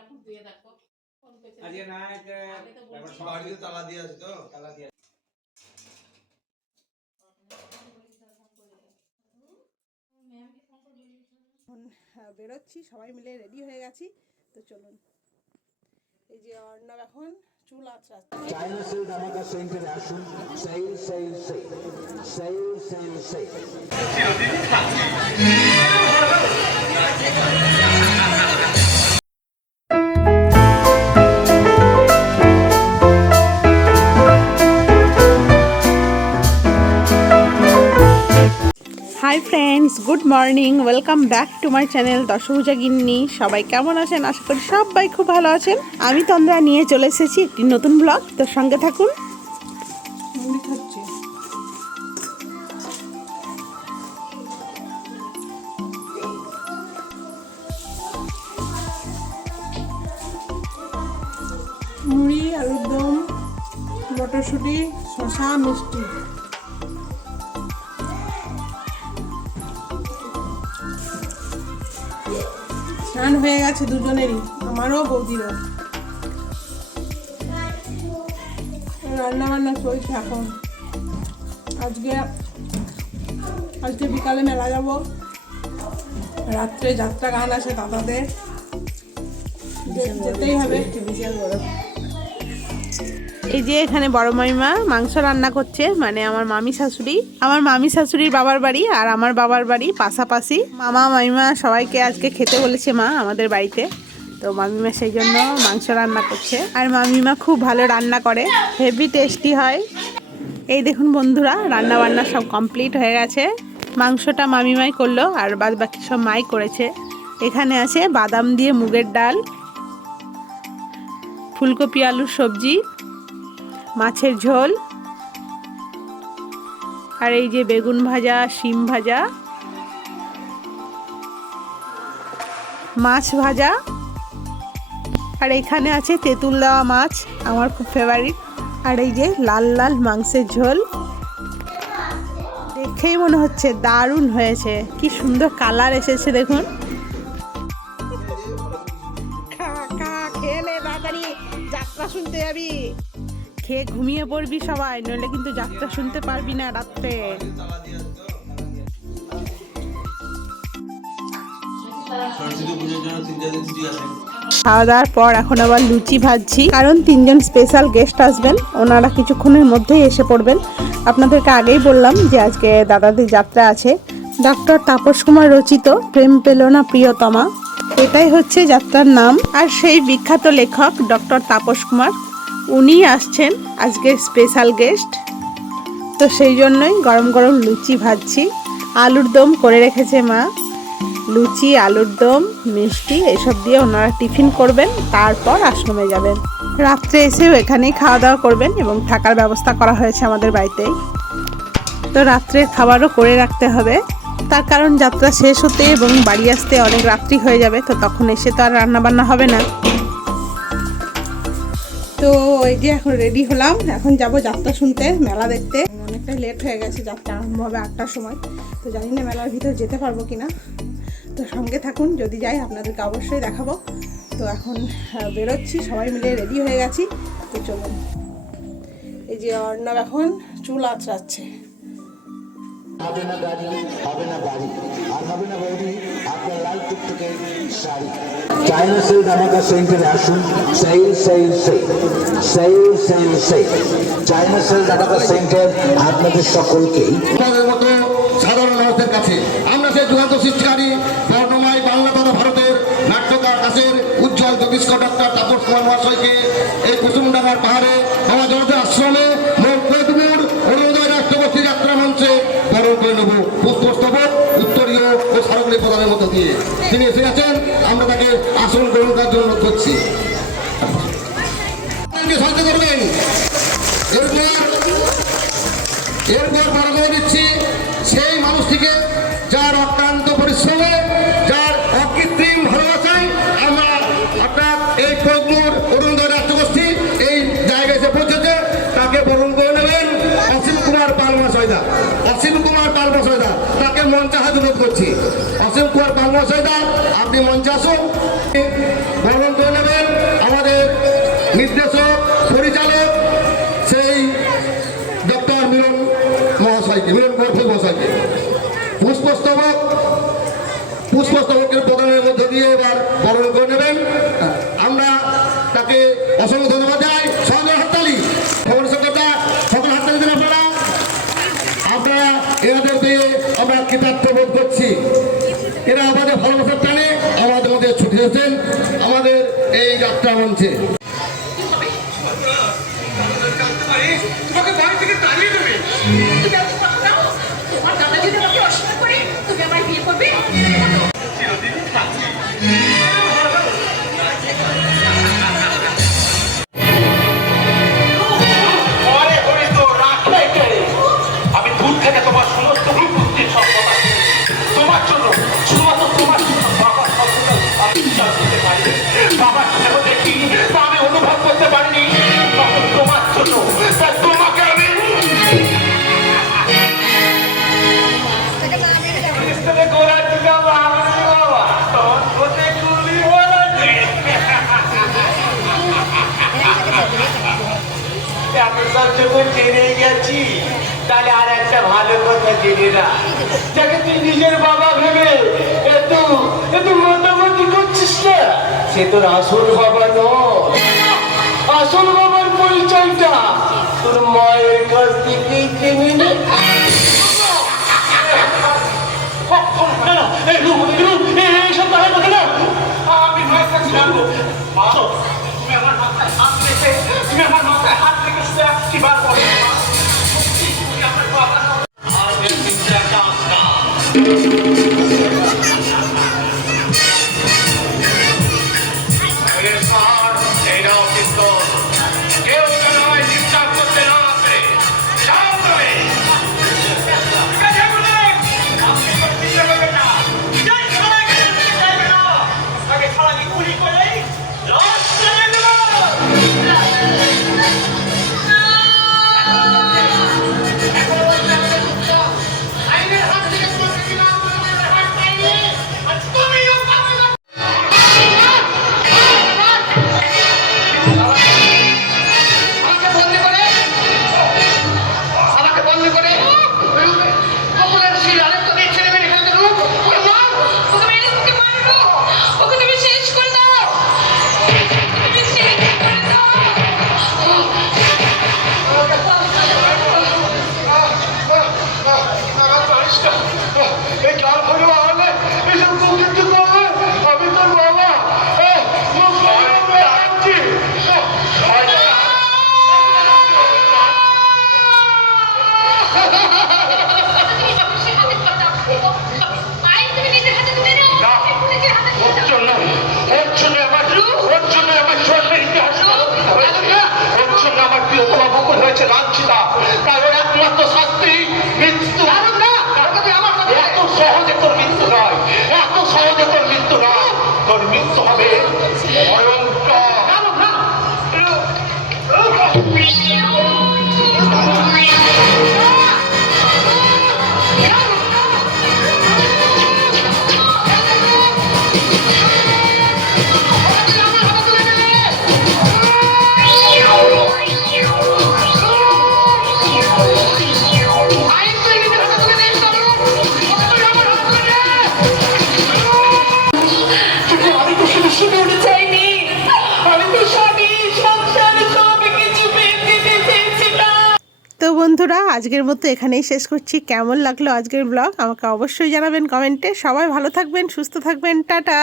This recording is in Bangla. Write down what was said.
আজকে না বাড়িতে তালা দিয়ে আছে তো তালা দিয়ে বেরোচ্ছি, সবাই মিলে রেডি হয়ে গেছি। তো চলুন, এই যে অর্ণব এখন চুল আঁচড়াচ্ছে। Hi friends, good morning, welcome back to my channel Dashabhuja Ginni. সবাই কেমন আছেন? আশা করি সবাই খুব ভালো আছেন। আমি তন্দ্রা নিয়ে চলে এসেছি একটি নতুন ব্লগ, তো সঙ্গে থাকুন। মুড়ি খাচ্ছি। মুড়ি, আলুর দম, মটরশুঁটি, শসা, মিষ্টি। স্নান হয়ে গেছে দুজনেরই, আমারও বৌদিরও। রান্না বান্না চলছে এখন। আজকে বিকালে মেলা যাব, রাত্রে যাত্রা গান আছে দাদাদের, যেতেই হবে। এই যে এখানে বড় মামিমা মাংস রান্না করছে, মানে আমার মামি শাশুড়ির বাবার বাড়ি আর আমার বাবার বাড়ি পাশাপাশি। মামা মামিমা সবাইকে আজকে খেতে বলেছে মা আমাদের বাড়িতে, তো মামিমা সেই জন্য মাংস রান্না করছে। আর মামিমা খুব ভালো রান্না করে, হেভি টেস্টি হয়। এই দেখুন বন্ধুরা, রান্না বান্না সব কমপ্লিট হয়ে গেছে। মাংসটা মামিমাই করলো আর বাদ বাকি সব মাই করেছে। এখানে আছে বাদাম দিয়ে মুগের ডাল, ফুলকপি আলুর সবজি, মাছের ঝোল, আর এই যে বেগুন ভাজা, শিম ভাজা, মাছ ভাজা, আর এখানে আছে তেঁতুল দেওয়া মাছ, আমার খুব ফেভারিট। আর এই যে লাল লাল মাংসের ঝোল, দেখেই মনে হচ্ছে দারুণ হয়েছে। কি সুন্দর কালার এসেছে দেখুন। খেয়ে নে তাড়াতাড়ি, যাত্রা শুনতে যাবি। খেয়ে ঘুমিয়ে পড়বি সবাই, নইলে কিন্তু যাত্রা শুনতে পারবি না রাত্রে। খাওয়া দাওয়ার পর এখন আবার লুচি ভাজছি, কারণ 3 জন স্পেশাল গেস্ট আসবেন, ওনারা কিছুক্ষণের মধ্যেই এসে পড়বেন। আপনাদেরকে আগেই বললাম যে আজকে দাদাদের যাত্রা আছে। ডক্টর তাপস কুমার রচিত প্রেম পেল না প্রিয়তমা, এটাই হচ্ছে যাত্রার নাম। আর সেই বিখ্যাত লেখক ডক্টর তাপস কুমার, উনি আসছেন আজকের স্পেশাল গেস্ট। তো সেই জন্যই গরম গরম লুচি ভাজছি। আলুর দম করে রেখেছে মা, লুচি, আলুর দম, মিষ্টি এসব দিয়ে ওনারা টিফিন করবেন, তারপর আশ্রমে যাবেন। রাত্রে এসেও এখানেই খাওয়া দাওয়া করবেন এবং থাকার ব্যবস্থা করা হয়েছে আমাদের বাড়িতেই। তো রাত্রে খাবারও করে রাখতে হবে, তার কারণ যাত্রা শেষ হতে এবং বাড়ি আসতে অনেক রাত্রি হয়ে যাবে, তো তখন এসে তো আর রান্না বান্না হবে না। তো এই যে এখন রেডি হলাম, এখন যাব যাত্রা শুনতে, মেলা দেখতে। অনেকটাই লেট হয়ে গেছে, যাত্রা আরম্ভ হবে 8টার সময়। তো জানি না মেলার ভিতর যেতে পারবো কিনা, তো সঙ্গে থাকুন, যদি যাই আপনাদেরকে অবশ্যই দেখাবো। তো এখন বেরোচ্ছি, সবাই মিলে রেডি হয়ে গেছি। তো চলুন, এই যে অর্ণব এখন চুল আঁচড়াচ্ছে। হবে না গাড়ি, হবে না বাড়ি, আর হবে না বৌদি আপনার লাল টুকটুকে শাড়ি। চায়না সেল ধামাকা সেন্টারে আসুন, sale sale sale sale sale sale. China sale ধামাকা সেন্টার আপনাদের সকলকেই মতো সাধারণ মানুষের কাছে আমরা সেই যুগান্ত সৃষ্টিকারী বর্ণময় বাংলা তথা ভারতের নাট্যকার কাছের উজ্জ্বল জ্যোতিষ্ক ডক্টর তাপস কুমার মহাশয়কে এই কুসুমডাঙ্গার পাহাড়ে আমার জনতার আশ্রমে অরুণোদয় রাষ্ট্রপতি যাত্রা মঞ্চে বরণ করে নেব পুষ্পস্তবক, উত্তরীয় ও স্মারকলি প্রদানের মধ্য দিয়ে। তিনি এসে গেছেন, আমরা তাকে আসন গ্রহণ করার জন্য অনুরোধ করছি। সাহায্য করবেন। এরপর বড় করে দিচ্ছি সেই মানুষটিকে যার অক্লান্ত পরিশ্রমে, যার অকৃত্রিম ভালোবাসায় আমরা আপনার এই ফজলুর অরুণোদয় রাষ্ট্রগোষ্ঠী এই জায়গায় এসে পৌঁছেছে, তাকে বরণ করে নেবেন অসীম কুমার পাল মহাশয়দা। অসীম কুমার পাল মহাশয়দা, তাকে মঞ্চে হাজির করছি। অসীম কুমার পাল মহাশয়দা, আপনি মঞ্চে আসুন, বরণ করে নেবেন পুষ্পস্তবকের প্রদানের মধ্যে দিয়ে এবার বরণ করে নেবেন। আমরা তাকে অসংখ্য ধন্যবাদ জানাই। সকল হাততালি, সকল হাততালি দিন আপনারা। আপনারা এনাদের দিয়ে আমরা কৃতার্থ বোধ করছি। এরা আমাদের ভালোবাসার টানে আমাদের মধ্যে ছুটে এসেছেন আমাদের এই যাত্রা মঞ্চে। তোমাকে বাড়ি থেকে তাড়িয়ে দেবে। তুমি এত কথা দাও, তোমার দাদা যদি আমাকে অস্বীকার করে তুমি আমার বিয়ে করবে। চিরদিনই থাকছি। আমি দূর থেকে তোমার সমস্ত বিপত্তির সম্পদ তোমার জন্য, শুধুমাত্র তোমার জন্য বাবার সন্তান আমি বিশ্বাস করতে পারি। বাবার স্নেহ দেখি তা আমি অনুভব করতে পারিনি, তোমার জন্য তাই তোমাকে আমি গোড়ার দিকে বাবা তখন কোথায় গুলি বলাচ্ছে আমি সব যখন জেনে গেছি তাহলে আর একটা ভালো কথা জেনে না, যাকে তুই নিজের বাবা ভেবে একটু মোটামুটি করছিস না, সে তোর আসল বাবা নয়। আসল বাবার পরিচয়টা তোর মায়ের কাছ থেকেই জেনে নে। আমি ভয় থাকছি না, তুমি আমার মাথায় হাত রেখে তুমি আমার মাথায় হাত রেখে কি বার করো তুমি আমার বাবা নও। কেউ যেন ডিস্টার্ব করতে না আসে। যাও তুমি। কারণ একমাত্র শাস্তি মৃত্যু। এত সহজে তোর মৃত্যু নয়, এত সহজে তোর মৃত্যু নয়, তোর মৃত্যু হবে ভয়ঙ্কর। তো বন্ধুরা আজকের মতো এখানেই শেষ করছি। কেমন লাগলো আজকের ব্লগ আমাকে অবশ্যই জানাবেন কমেন্টে। সবাই ভালো থাকবেন, সুস্থ থাকবেন, টাটা।